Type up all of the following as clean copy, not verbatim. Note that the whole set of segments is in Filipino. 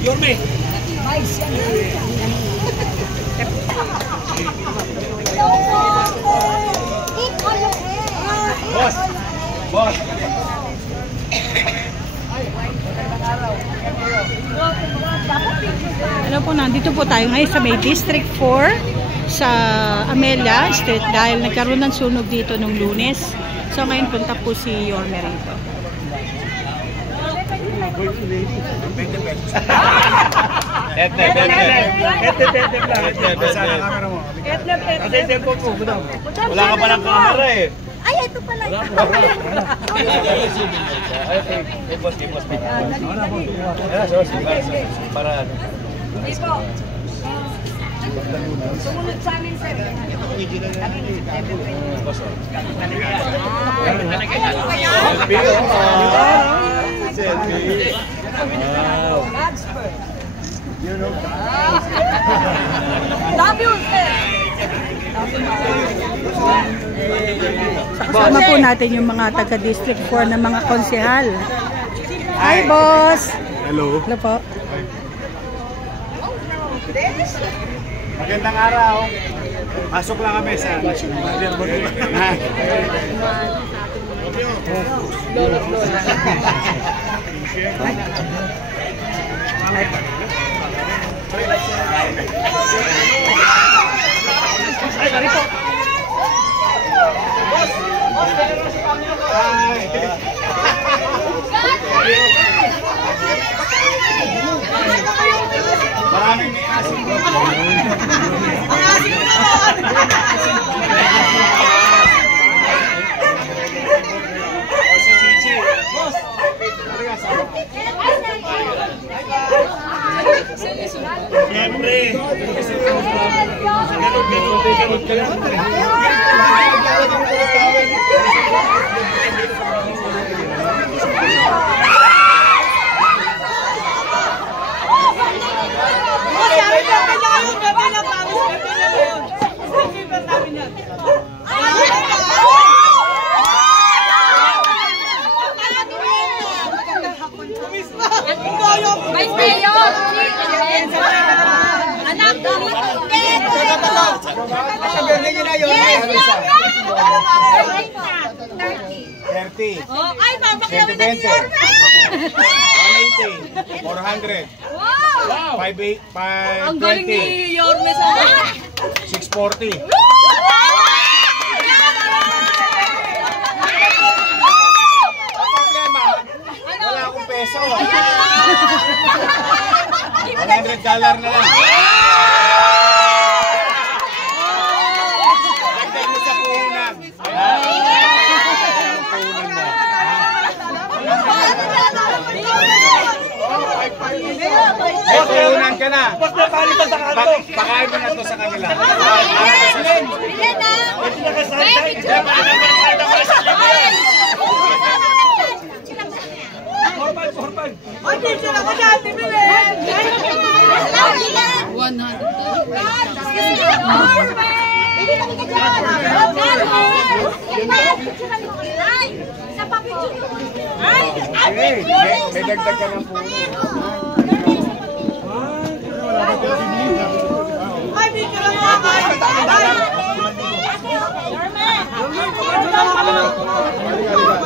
Yorme. Boss. Boss. Hello po, nandito po tayo ngayon sa may District 4 sa Amelia Street dahil nagkaroon ng sunog dito nung Lunes. So ngayon punta po si Yorme rito. Wala ka palang camera eh. Ay, ito pala. Boss. Para Sumunod sa amin, sir. selfie. Wow. You know. Love you, sir. Kasama po natin yung mga taga-District 4 na mga konsehal. Hi, boss! Hello. Hello po. Magandang araw. Pasok lang kami sa National. Ay, ganito. Boss! Maraming may asin. May asin naman! O si Chichi. Boss! Siyempre! Vice Mayor! Anak ko dito! Yes, yes! 30. Ay, mapakilawin na niyo! 180. 400. Wow! 520. Ang galing ni Yorme sa 640. Problema, wala akong peso. $100 na lang. Dagdag mo sa puhunan. May puhunan ka na. Pakain mo na ito sa kanila. Ay, picture ako dati, Bilen! 100. May dagdag ka ng puhunan. Ay, picture ako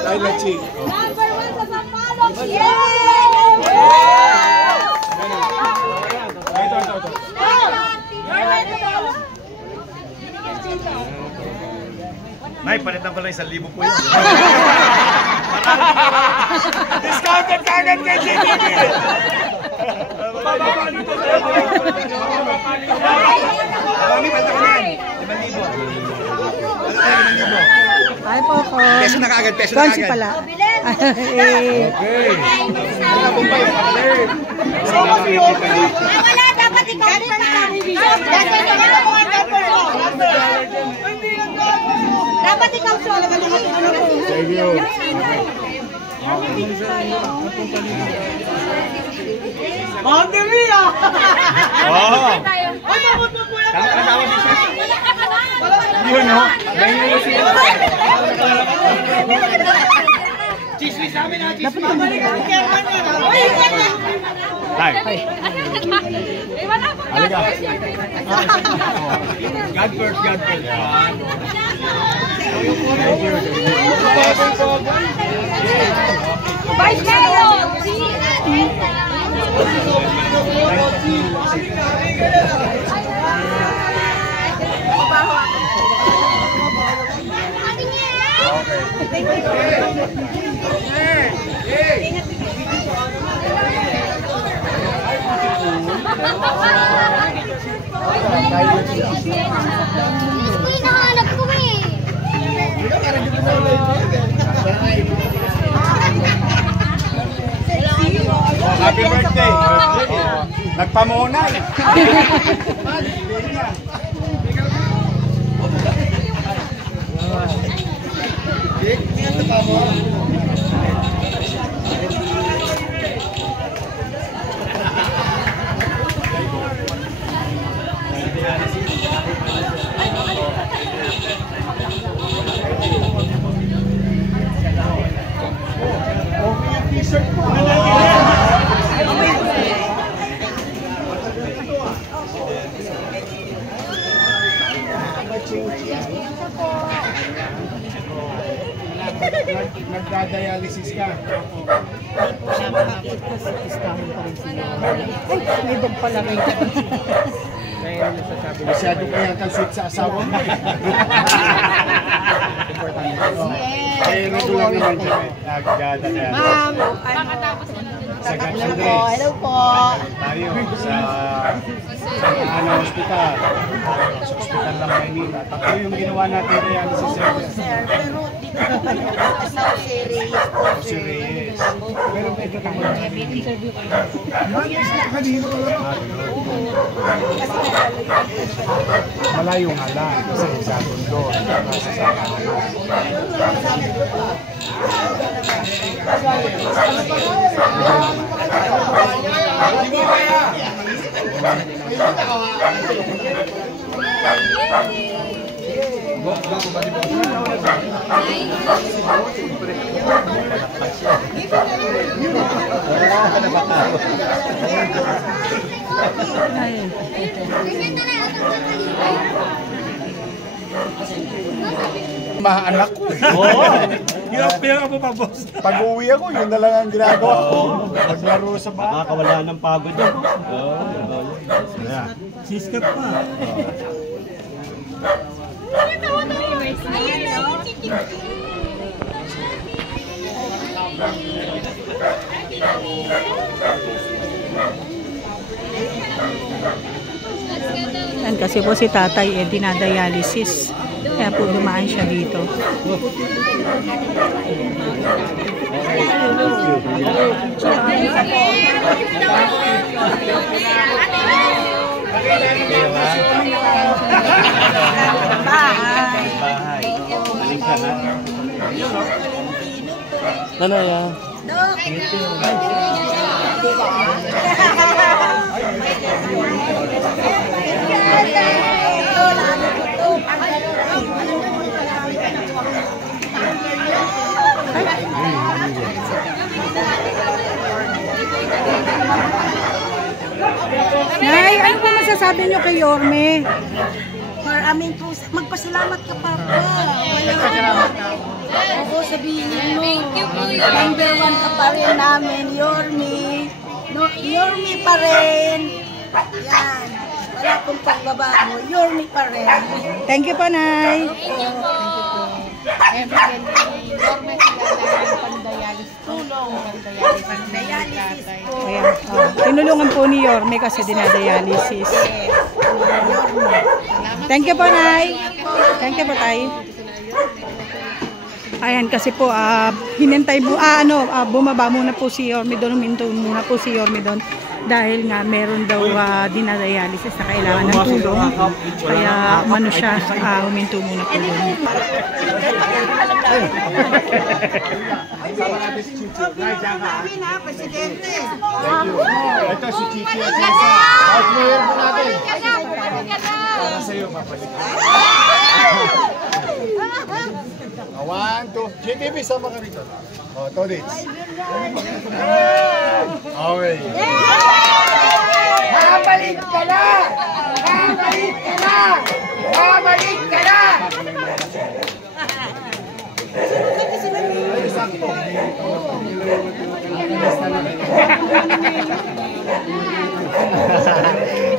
Ay, lachi. Number 1 sa Sampaloc! Yay! Nay, palitan ko lang 1,000 po yun. Discounted kagad kay JTV! Marami pa ka na. 5,000. Hi po ko. Peso na kagad, peso na kagad. pala. Okay. Wala pong pa yung alert. Wala, dapat ikaw din dapat ikaw solo. Thank you. Mami Mia! Oo. Ay, tapos mo po lang. Tama din siya. Wala ka pa na. Yun, no? Ganyan yung siya. Chismis namin ha, chismis. Babalik ang chairman yan ha. Tay. Wala pa. Halika. God first, God first. Vice Mayor. Hinahanap ko eh. Happy birthday. Nagpamuna eh. Nagdadialysis ka. May dog pala rin. Masyado ko yung kalsit sa asawa mo. Eh, regular naman siya. Nagdadialysis. Ma'am, Sa Gat hello po. Tayo sa hospital. Sa hospital ng Maynila. Tatlo yung ginawa natin dialysis center. Sir, pero dito po kayo sa Reyes po. Si Reyes. Pero medyo naman. Malayo nga lang. Kasi sa Tondo. Nasa sa mga anak ko eh. Oo. Hirap ako pa, boss. Pag-uwi ako, yun na lang ang ginagawa ko. Maglaro sa bata. Nakakawala ng pagod yan. Siskat pa. Yan kasi po si tatay dinadialysis. Kaya po dumaan siya dito. Ano yan? Nay, ano po masasabi niyo kay Yorme? For amin po, magpasalamat ka pa pa. Oo, sabihin mo. Thank you po yun. Number 1 ka pa rin namin, Yorme. No, Yorme pa rin. Yan. Wala pong pagbabago. Yorme pa rin. Thank you po, Nay. Ayan. Tinulungan po ni Yorme kasi dinadialysis. Thank you po, Nay. Thank you po, Tay. Ayan, kasi po, hinintay mo, bumaba muna po si Yorme doon, huminto muna po si Yorme doon. dahil nga meron daw dinadialysis na kailangan ng tulong. Kaya umano siya, huminto muna po yun. Ito si Chichi at Sasa. Out mo yun po natin. Para sa'yo, mapalik. 1, 2. GTV, sama ka rito. O, Todits. Okay. Babalik ka na! Babalik ka na! Babalik ka na!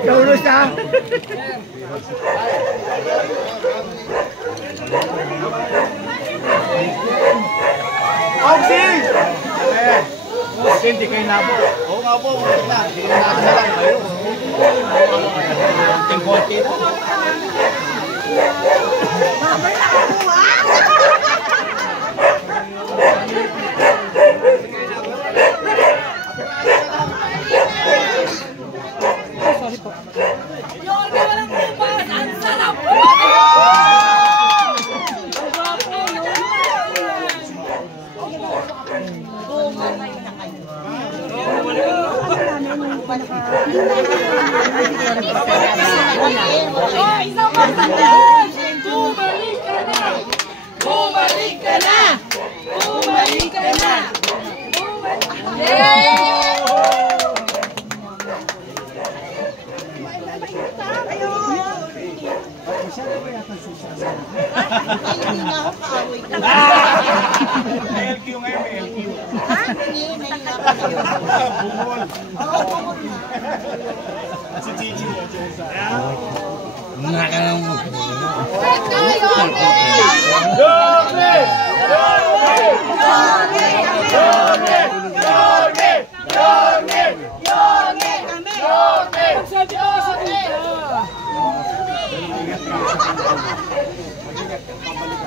Kaulo siya. Oxy! Oxy, hindi kayo nabo. Oo nga po, hindi kayo nabo na lang kayo. Tingkote na. Sorry po. Bumalik ka na! Bumalik ka na! LQ ngayon, may LQ. Bungol. Si Chichi at Sasa.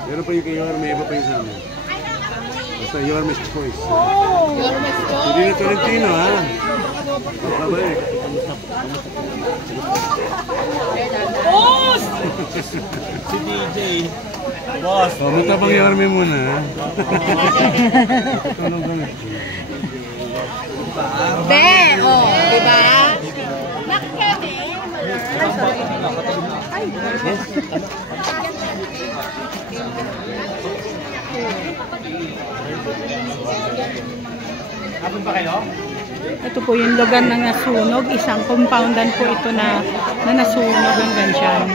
Meron pa yung kay Yorme, iba pa yung sa amin. Basta Yorme's choice. Hindi na Tolentino, ha? Pabalik. Si DJ. Boss. Pumunta pang Yorme muna, ha? Tulong kami. Be, diba? Hapon ba kayo? Ito po yung lugar na nasunog. Isang compoundan po ito na nasunog hanggang dyan.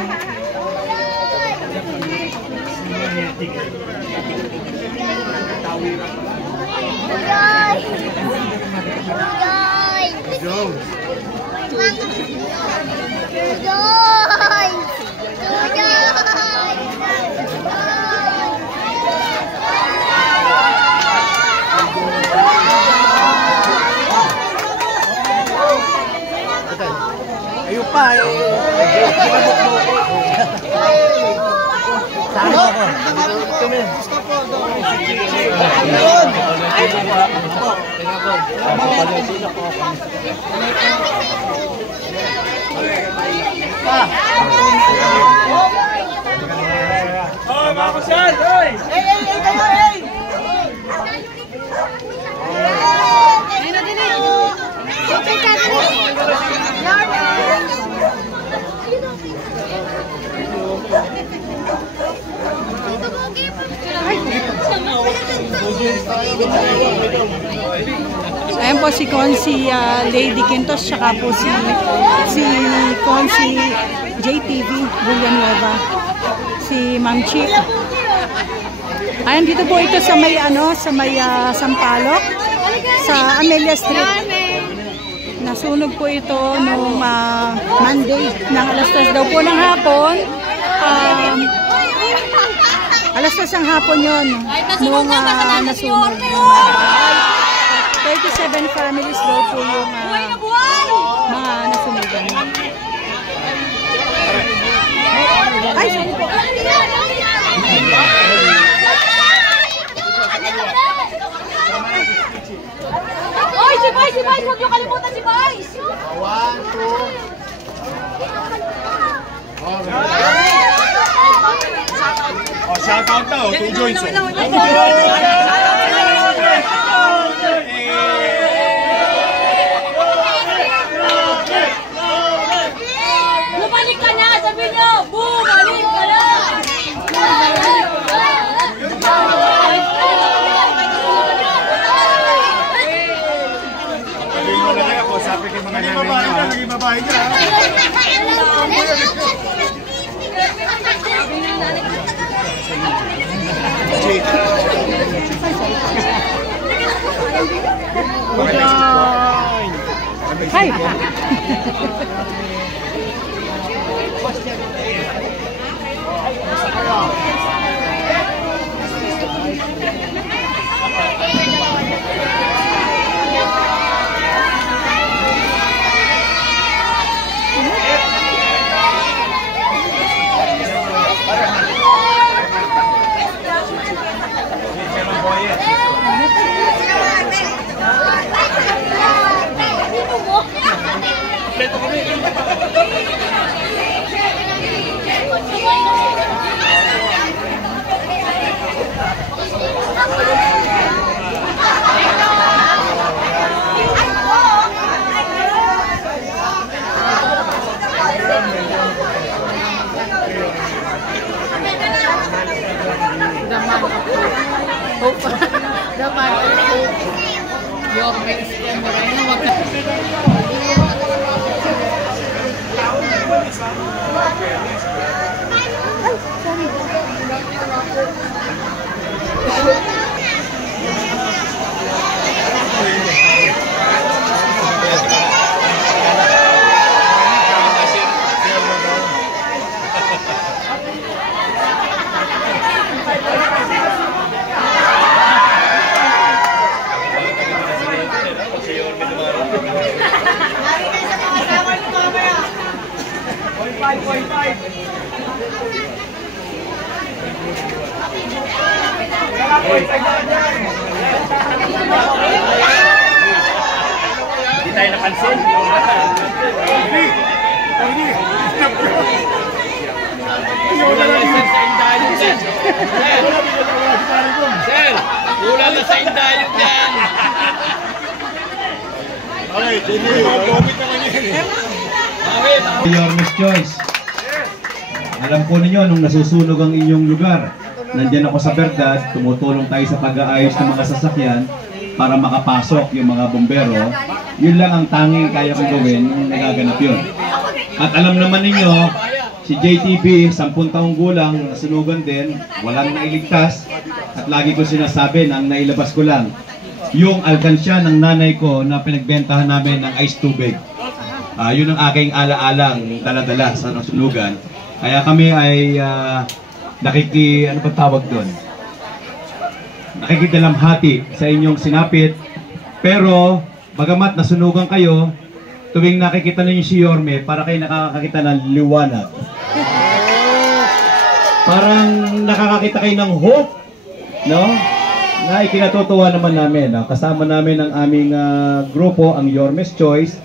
Ayun pa eh. Saan ako? Kami. Oh, mga kusyan! Hoy! Ayan po si Consi Lady Quintos, tsaka po si Consi JTV Villanueva, si Ma'am Chi. Ayan, dito po ito sa may Sampaloc, sa Amelia Street. Nasunog po ito noong Monday ng alas 3 daw po ng hapon. Alas 3 ng hapon yun nung nasunog. 37 families daw po yung mga nasunugan. Ay, sorry po. Oy, si Vice! Huwag niyo kalimutan si Vice! Shoutout daw, 2 joints. Bumalik ka na, sabi niyo! Bumalik ka na! Sabihin mo na kaya ko, sabi kay mga nanay niya. Naging babae niya. Hi! Hindi tayo napansin. Sir, kulang na sa indayog yan. Okay, Jenny, mag-comment naman yan. Your Miss Choice. Alam po ninyo, nung nasusunog ang inyong lugar, nandiyan ako sa Verdad, tumutulong tayo sa pag-aayos ng mga sasakyan para makapasok yung mga bombero. Yun lang ang tanging kaya kong gawin nung nagaganap yun. At alam naman ninyo, si JTV, 10 taong gulang, nasunugan din, walang nailigtas. At lagi ko sinasabi, nang nailabas ko lang, yung alkansya ng nanay ko na pinagbentahan namin ng ice tubig. Yun ang aking ala-alang dala-dala sa nasunugan. Kaya kami ay ano ba tawag doon? Nakikidalamhati sa inyong sinapit. Pero, bagamat nasunugan kayo, tuwing nakikita ninyo si Yorme, para kayo nakakakita ng liwanag. Parang nakakakita kayo ng hope, no? Na ikinatutuwa naman namin. Kasama namin ang aming grupo, ang Yorme's Choice.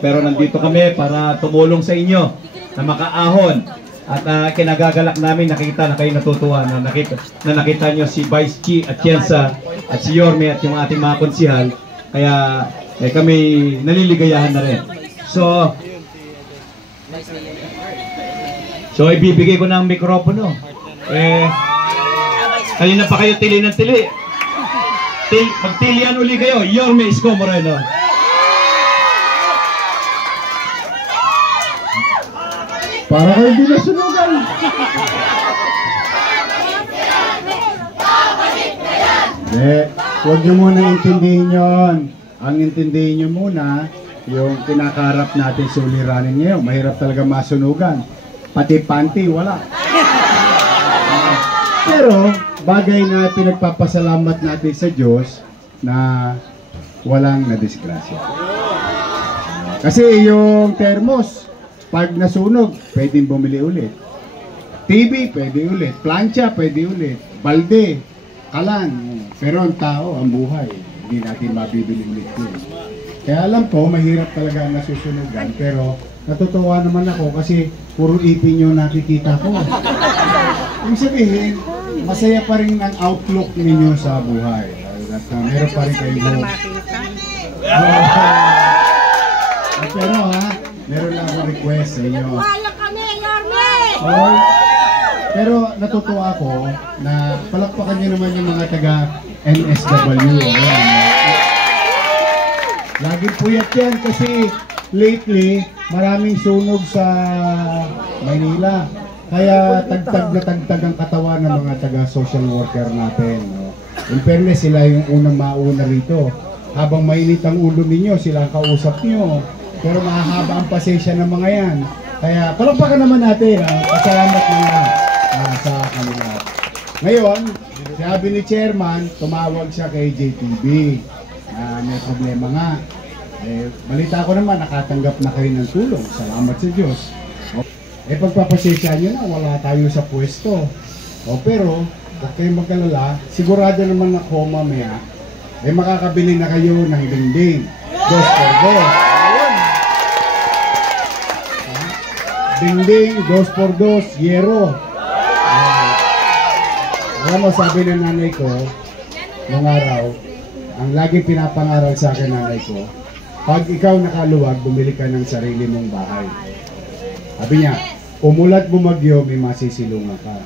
Pero nandito kami para tumulong sa inyo na makaahon. At kinagagalak namin nakita na kayo natutuwa na nakita nyo si Vice Chi at Tienza at si Yorme at yung ating mga konsihal. Kaya kami naliligayahan na rin. So ibibigay ko na ang mikropono. Kanina pa kayo tili ng tili. Magtilian uli kayo. Yorme Isko Moreno. Para kayo di nasunugan. Huwag nyo muna intindihin yun. Ang intindihin nyo muna, yung kinakaharap natin suliranin ngayon. Mahirap talaga masunugan. Pati panty, wala. Pero, bagay na pinagpapasalamat natin sa Diyos na walang nadisgrasya. Kasi yung thermos, pag nasunog, pwedeng bumili ulit. TV, pwede ulit. Plancha, pwede ulit. Balde, kalan. Pero ang tao, ang buhay, hindi natin mabibili ulit yun. Kaya alam ko, mahirap talaga ang nasusunugan. Pero natutuwa naman ako kasi puro ipin yung nakikita ko. Ibig sabihin, masaya pa rin ang outlook ninyo sa buhay. At meron pa rin kayo hope. Pero ha, meron lang akong request sa inyo. Wala kami, Yorme! Oh, pero natutuwa ako na palakpakan nyo naman yung mga taga NSW. Ayan. Laging puyat yan kasi lately maraming sunog sa Maynila. Kaya tagtag ang katawan ng mga taga social worker natin. No? In fairness, sila yung unang mauna rito. Habang mainit ang ulo ninyo, sila ang kausap nyo. Pero mahahaba ang pasensya ng mga yan. Kaya palakpakan naman natin. Pasalamat nila sa kanila. Ngayon, sabi ni Chairman, tumawag siya kay JTV. May problema nga. Balita ko naman, nakatanggap na kayo ng tulong. Salamat sa Diyos. Pagpapasensya nyo na, wala tayo sa pwesto. Pero, huwag kayong magkalala, sigurado naman na mamaya, makakabili na kayo ng dingding. 2 por 2. Dingding, 2 por 2, yero. Alam mo, sabi ng nanay ko, nung araw, ang laging pinapangaral sa akin nanay ko, pag ikaw nakaluwag, bumili ka ng sarili mong bahay. Sabi niya, umulat bumagyo, may masisilungan ka.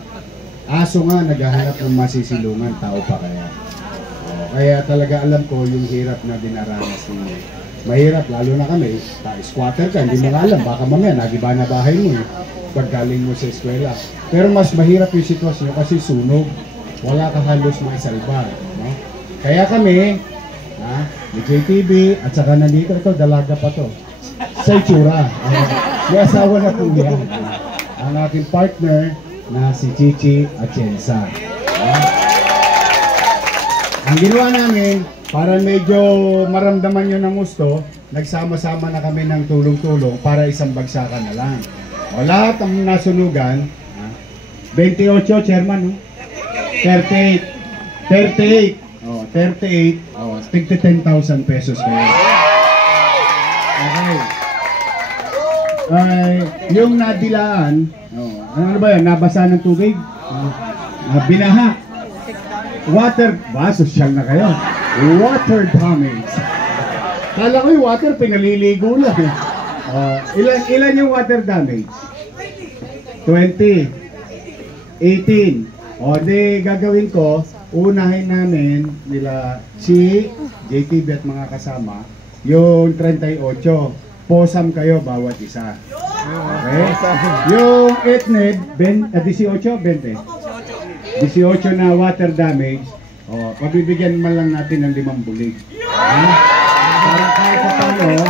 Aso nga, naghahanap ng masisilungan, tao pa kaya. Kaya talaga alam ko yung hirap na dinaranas ninyo. Mahirap, lalo na kami, squatter ka, hindi mo alam, baka mamaya, nagiba na bahay mo paggaling mo sa eskwela. Pero mas mahirap yung sitwasyon kasi sunog. Wala ka halos maisalba. No? Kaya kami, ni JTV, at saka nandito, ito, dalaga pa to. Sa itsura. May asawa na po yan. Ang aking partner na si Chichi Atienza. Ang ginawa namin, para medyo maramdaman nyo ng gusto, nagsama-sama na kami ng tulong-tulong para isang bagsakan na lang. Lahat ang nasunugan, 28, Chairman, no? 38. 38. Tigti 10,000 pesos kayo. Okay. Yung nadilaan, ano ba yan? Nabasa ng tubig? Binaha. Water, sosyal na kayo. Water damage. Kala ko yung water, pinaliligo lang. Ilan yung water damage? 20. 18. Di gagawin ko, unahin namin nila si JTV at mga kasama, yung 38. Posam kayo bawat isa. Okay? Yung etned, 18, 20. 18 na water damage, pabibigyan man lang natin ng 5 bulig. Para kahit paano,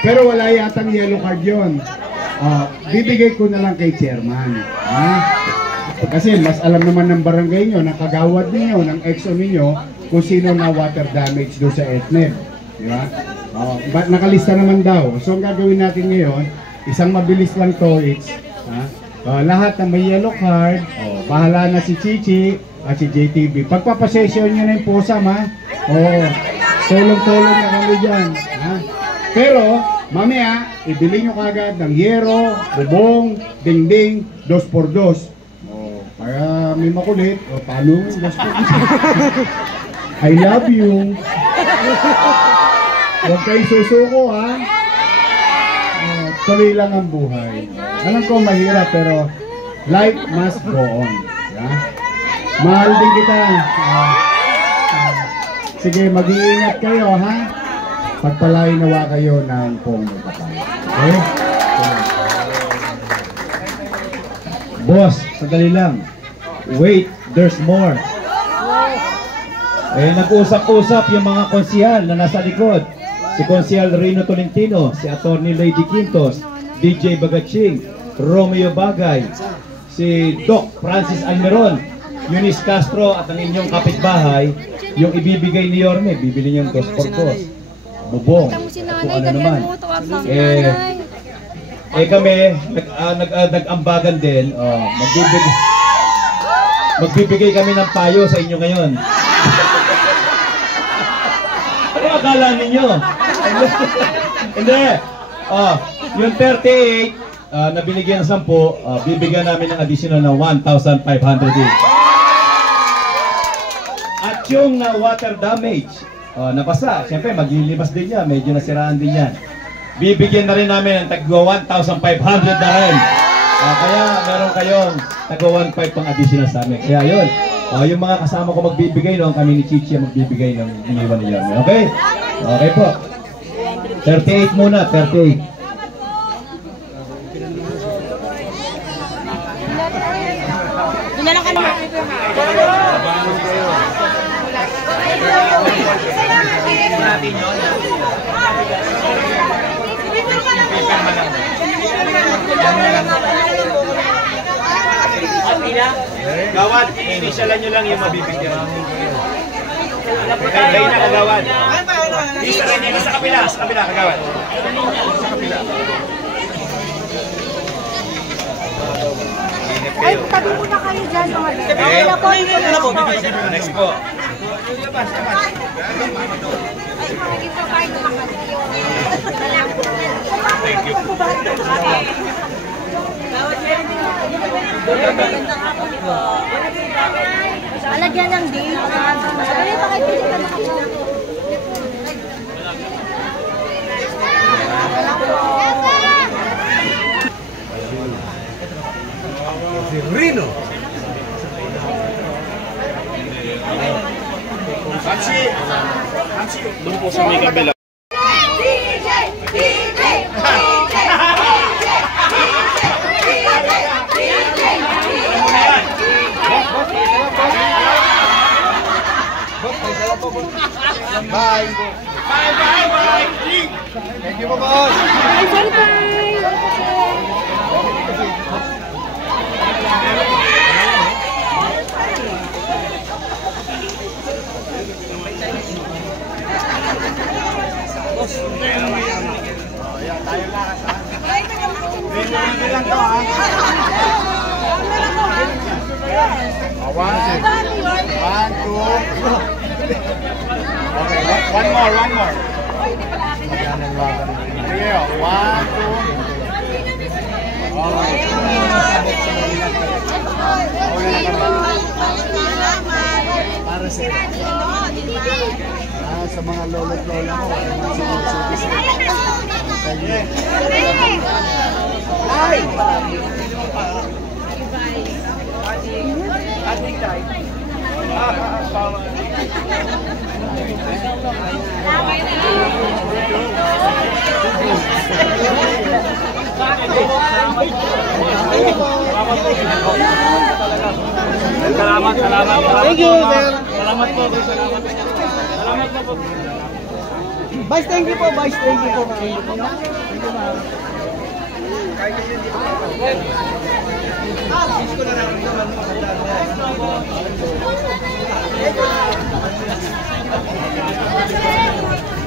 pero wala yatang yellow card yun. Bibigay ko na lang kay Chairman. Kasi mas alam naman ng barangay nyo, ng kagawad ninyo, ng EXO ninyo, kung sino na water damage doon sa etned. Diba? Nakalista naman daw. So ang gagawin natin ngayon, isang mabilis lang to, lahat na may yellow card, bahala na si Chichi at si JTV. Pagpapasesyon nyo na yung posam, tulong-tulong na kami dyan. Pero, mamaya, ibili nyo kagad ng yero, bubong, dingding, 2 por 2. Para may makulit, paano 2 por 2? I love you. Huwag kayo susuko, tuloy lang ang buhay. Alam ko mahirap, pero life must go on. Mahal din kita. Sige, mag-iingat kayo, Pagpalain nawa kayo ng pong kapal. Okay? Boss, sandali lang. Wait, there's more. Nag-usap-usap yung mga konsihal na nasa likod. Si Konsihal Rino Tolentino, si Atty. Lady Quintos, DJ Bagaching, Romeo Bagay, si Doc Francis Almeron, Eunice Castro at ang inyong kapitbahay, yung ibibigay ni Yorme, bibili niyong 2 por 2. Bubong, kung ano naman. Kami, nag-ambagan din, magbibigay kami ng payo sa inyo ngayon. Ano akala ninyo? Hindi. Yung 38, na binigyan ng 10, bibigyan namin ng additional na 1,500 each. At yung water damage, napasa, siyempre maglilimas din yan, medyo nasiraan din yan. Bibigyan na rin namin ng tagwa 1,500 na rin. Kaya meron kayong tagwa 1,500 pang additional sa amin. Kaya yun, yung mga kasama ko magbibigay noon, kami ni Chichi magbibigay ng iniwan ni Yerme. Okay? Okay po. 38 muna, 38. Doon lang kami. Gawad, i-initialan nyo lang yung mabibigyan. Kaya na kagawad. Sa kabila, kagawad. Sa kabila. Ay, tabi muna kayo dyan mga Next po. Thank you. Alagyan ng date. Sabi pa kayo pili ka na ako. Rino. Hansi. Doon po sa may kabila. Bye. Bye. Thank you, boss. One, two. Okay, one more. Yeah, one, two. Para sa mga lolo't lola mo, Salamat. Thank you, sir. Salamat po. Vice, thank you po.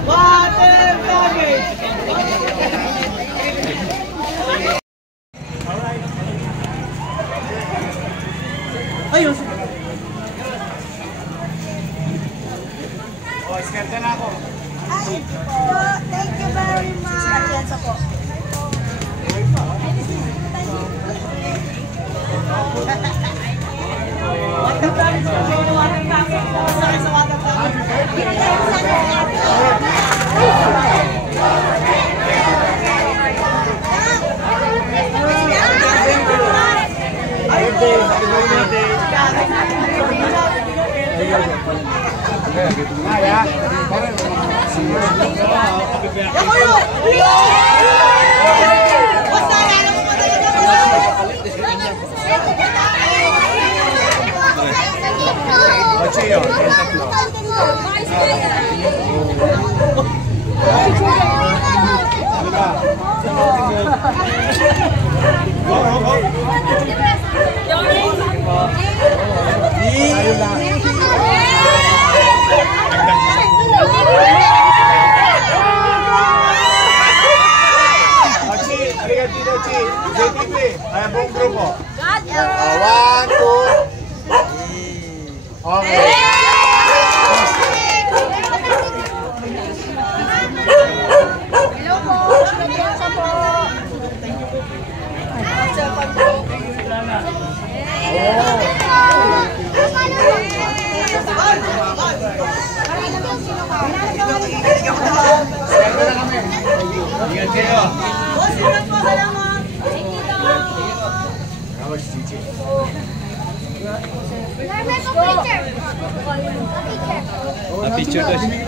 Water damage. Ayun. Iskerte na ako. Thank you very much. JTV, ay buong grupo. One, two. Okay. Hello po. Na-picture daw siya.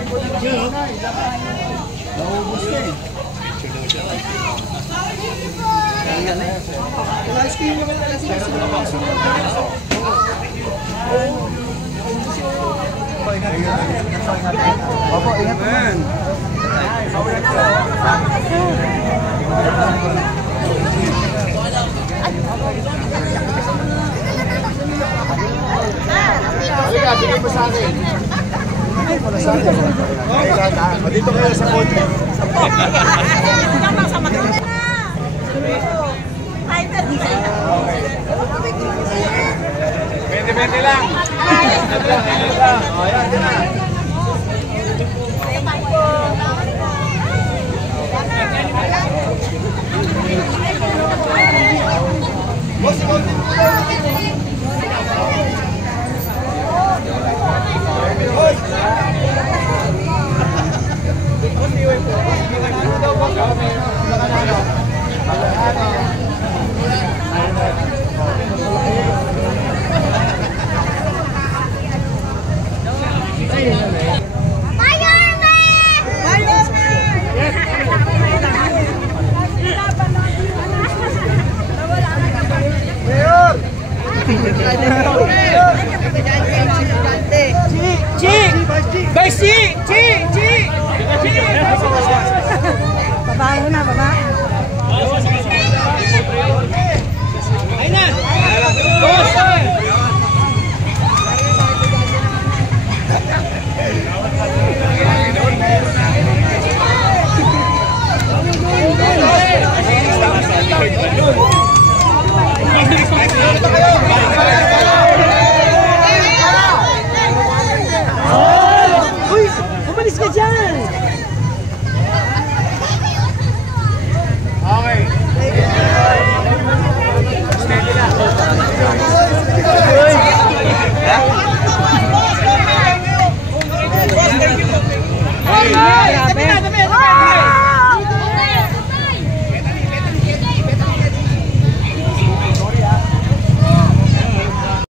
Naubos ka eh. Opo, ingat naman. Halika, sige po sa akin. Wala sa akin. Dito kayo sa kotse. Pwede lang. Pwede lang. O, yan, yan na.